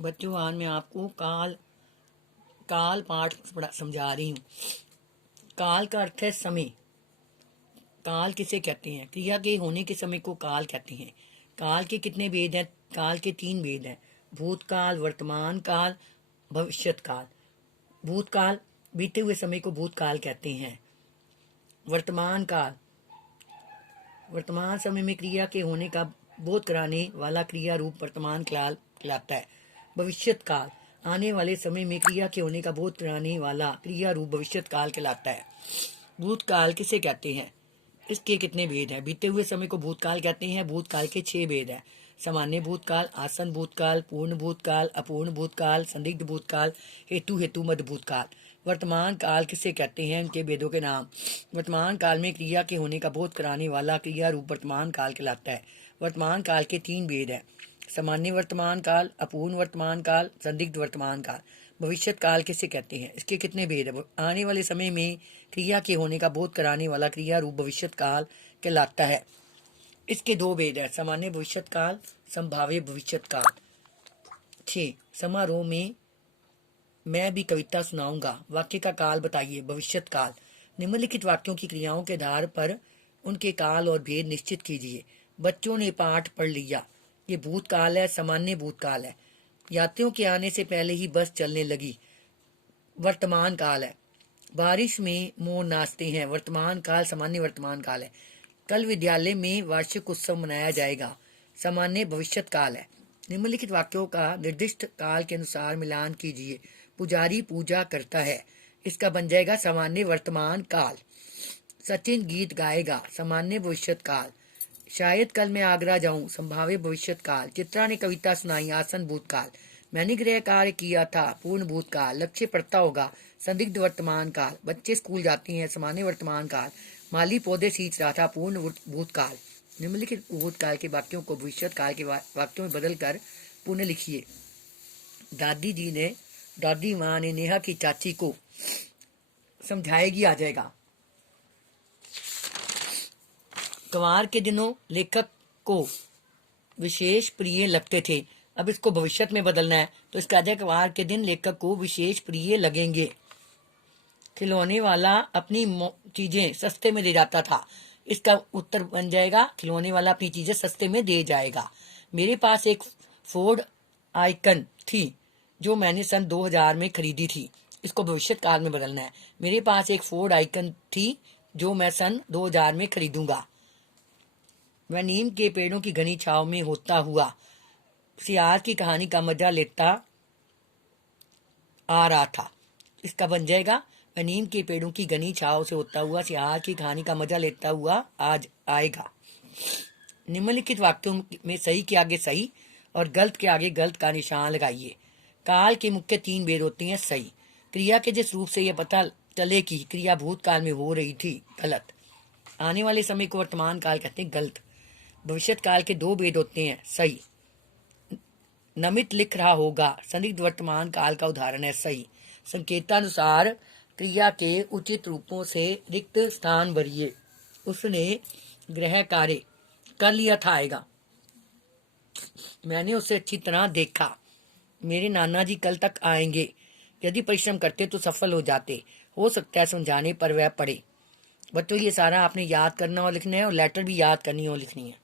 बच्चों, आज मैं आपको काल काल पाठ समझा रही हूँ। काल का अर्थ है समय। काल किसे कहते हैं? क्रिया के होने के समय को काल कहते हैं। काल के कितने भेद हैं? काल के 3 भेद हैं: भूतकाल, वर्तमान काल, भविष्यत काल। भूतकाल, बीते हुए समय को भूतकाल कहते हैं। वर्तमान काल, वर्तमान समय में क्रिया के होने का बोध कराने वाला क्रिया रूप वर्तमान काल कहलाता है। भविष्यत काल, आने वाले समय में क्रिया के होने का बोध कराने वाला क्रिया रूप भविष्यत काल कहलाता है। भूतकाल किसे कहते हैं? इसके कितने भेद हैं? बीते हुए समय को भूतकाल कहते हैं। भूतकाल के 6 भेद हैं: सामान्य भूतकाल, आसन भूतकाल, पूर्ण भूतकाल, अपूर्ण भूतकाल, संदिग्ध भूतकाल, हेतु मध्य भूतकाल। वर्तमान काल किसे कहते हैं? इनके भेदों के नाम: वर्तमान काल में क्रिया के होने का बोध कराने वाला क्रिया रूप वर्तमान काल कहलाता है। वर्तमान काल के 3 भेद हैं: सामान्य वर्तमान काल, अपूर्ण वर्तमान काल, संदिग्ध वर्तमान काल। भविष्यत काल किसे कहते हैं? इसके कितने भेद हैं? आने वाले समय में क्रिया के होने का बोध कराने वाला क्रिया रूप भविष्यत काल कहलाता है। इसके 2 भेद हैं: सामान्य भविष्यत काल, संभाव्य भविष्यत काल। 6. समारोह में मैं भी कविता सुनाऊंगा। वाक्य का काल बताइए। भविष्यत काल, निम्नलिखित वाक्यों की क्रियाओं के आधार पर उनके काल और भेद निश्चित कीजिए। बच्चों ने पाठ पढ़ लिया। ये भूतकाल है। सामान्य भूतकाल है। यात्रियों के आने से पहले ही बस चलने लगी। वर्तमान काल है। बारिश में मोर नाचते हैं। वर्तमान काल, सामान्य वर्तमान काल है। कल विद्यालय में वार्षिक उत्सव मनाया जाएगा। सामान्य भविष्यत काल है। निम्नलिखित वाक्यों का निर्दिष्ट काल के अनुसार मिलान कीजिए। पुजारी पूजा करता है। इसका बन जाएगा सामान्य वर्तमान काल। सचिन गीत गाएगा। सामान्य भविष्यत काल। शायद कल मैं आगरा जाऊं। संभाव्य भविष्यत काल। चित्रा ने कविता सुनाई। आसन भूतकाल। मैंने गृह कार्य किया था। पूर्ण भूतकाल। लक्ष्य पढ़ता होगा। संदिग्ध वर्तमान काल। बच्चे स्कूल जाते हैं। सामान्य वर्तमान काल। माली पौधे सींच रहा था। पूर्ण भूतकाल। निम्नलिखित भूतकाल के वाक्यों को भविष्यत काल के वाक्यों में बदलकर पुनः लिखिए। दादी माँ ने नेहा की चाची को समझाएगी आ जाएगा। कवार के दिनों लेखक को विशेष प्रिय लगते थे। अब इसको भविष्य में बदलना है तो इसका आ जाएगा कवार के दिन लेखक को विशेष प्रिय लगेंगे। खिलौने वाला अपनी चीजें सस्ते में दे जाता था। इसका उत्तर बन जाएगा खिलौने वाला अपनी चीजें सस्ते में दे जाएगा। मेरे पास एक फोर्ड आइकन थी जो मैंने सन 2000 में खरीदी थी। इसको भविष्य काल में बदलना है। मेरे पास एक फोर्ड आइकन थी जो मैं सन 2000 में खरीदूंगा। वह नीम के पेड़ों की घनी छाव में होता हुआ सियार की कहानी का मजा लेता आ रहा था। इसका बन जाएगा वह नीम के पेड़ों की घनी छाव से होता हुआ सियार की कहानी का मजा लेता हुआ आज आएगा। निम्नलिखित वाक्यों में सही के आगे सही और गलत के आगे गलत का निशान लगाइए। काल के मुख्य 3 भेद होते हैं। सही, क्रिया के जिस रूप से यह पता चले कि क्रिया भूतकाल में हो रही थी। गलत, आने वाले समय को वर्तमान काल कहते हैं। गलत, भविष्यत काल के 2 भेद होते हैं। सही, नमित लिख रहा होगा संदिग्ध वर्तमान काल का उदाहरण है। सही, संकेतानुसार क्रिया के उचित रूपों से रिक्त स्थान भरिए। उसने गृह कार्य कर लिया था आएगा। मैंने उसे अच्छी तरह देखा। मेरे नाना जी कल तक आएंगे। यदि परिश्रम करते तो सफल हो जाते। हो सकता है समझाने पर वह पढ़े। बच्चों, ये सारा आपने याद करना और लिखना है और लेटर भी याद करनी और लिखनी है।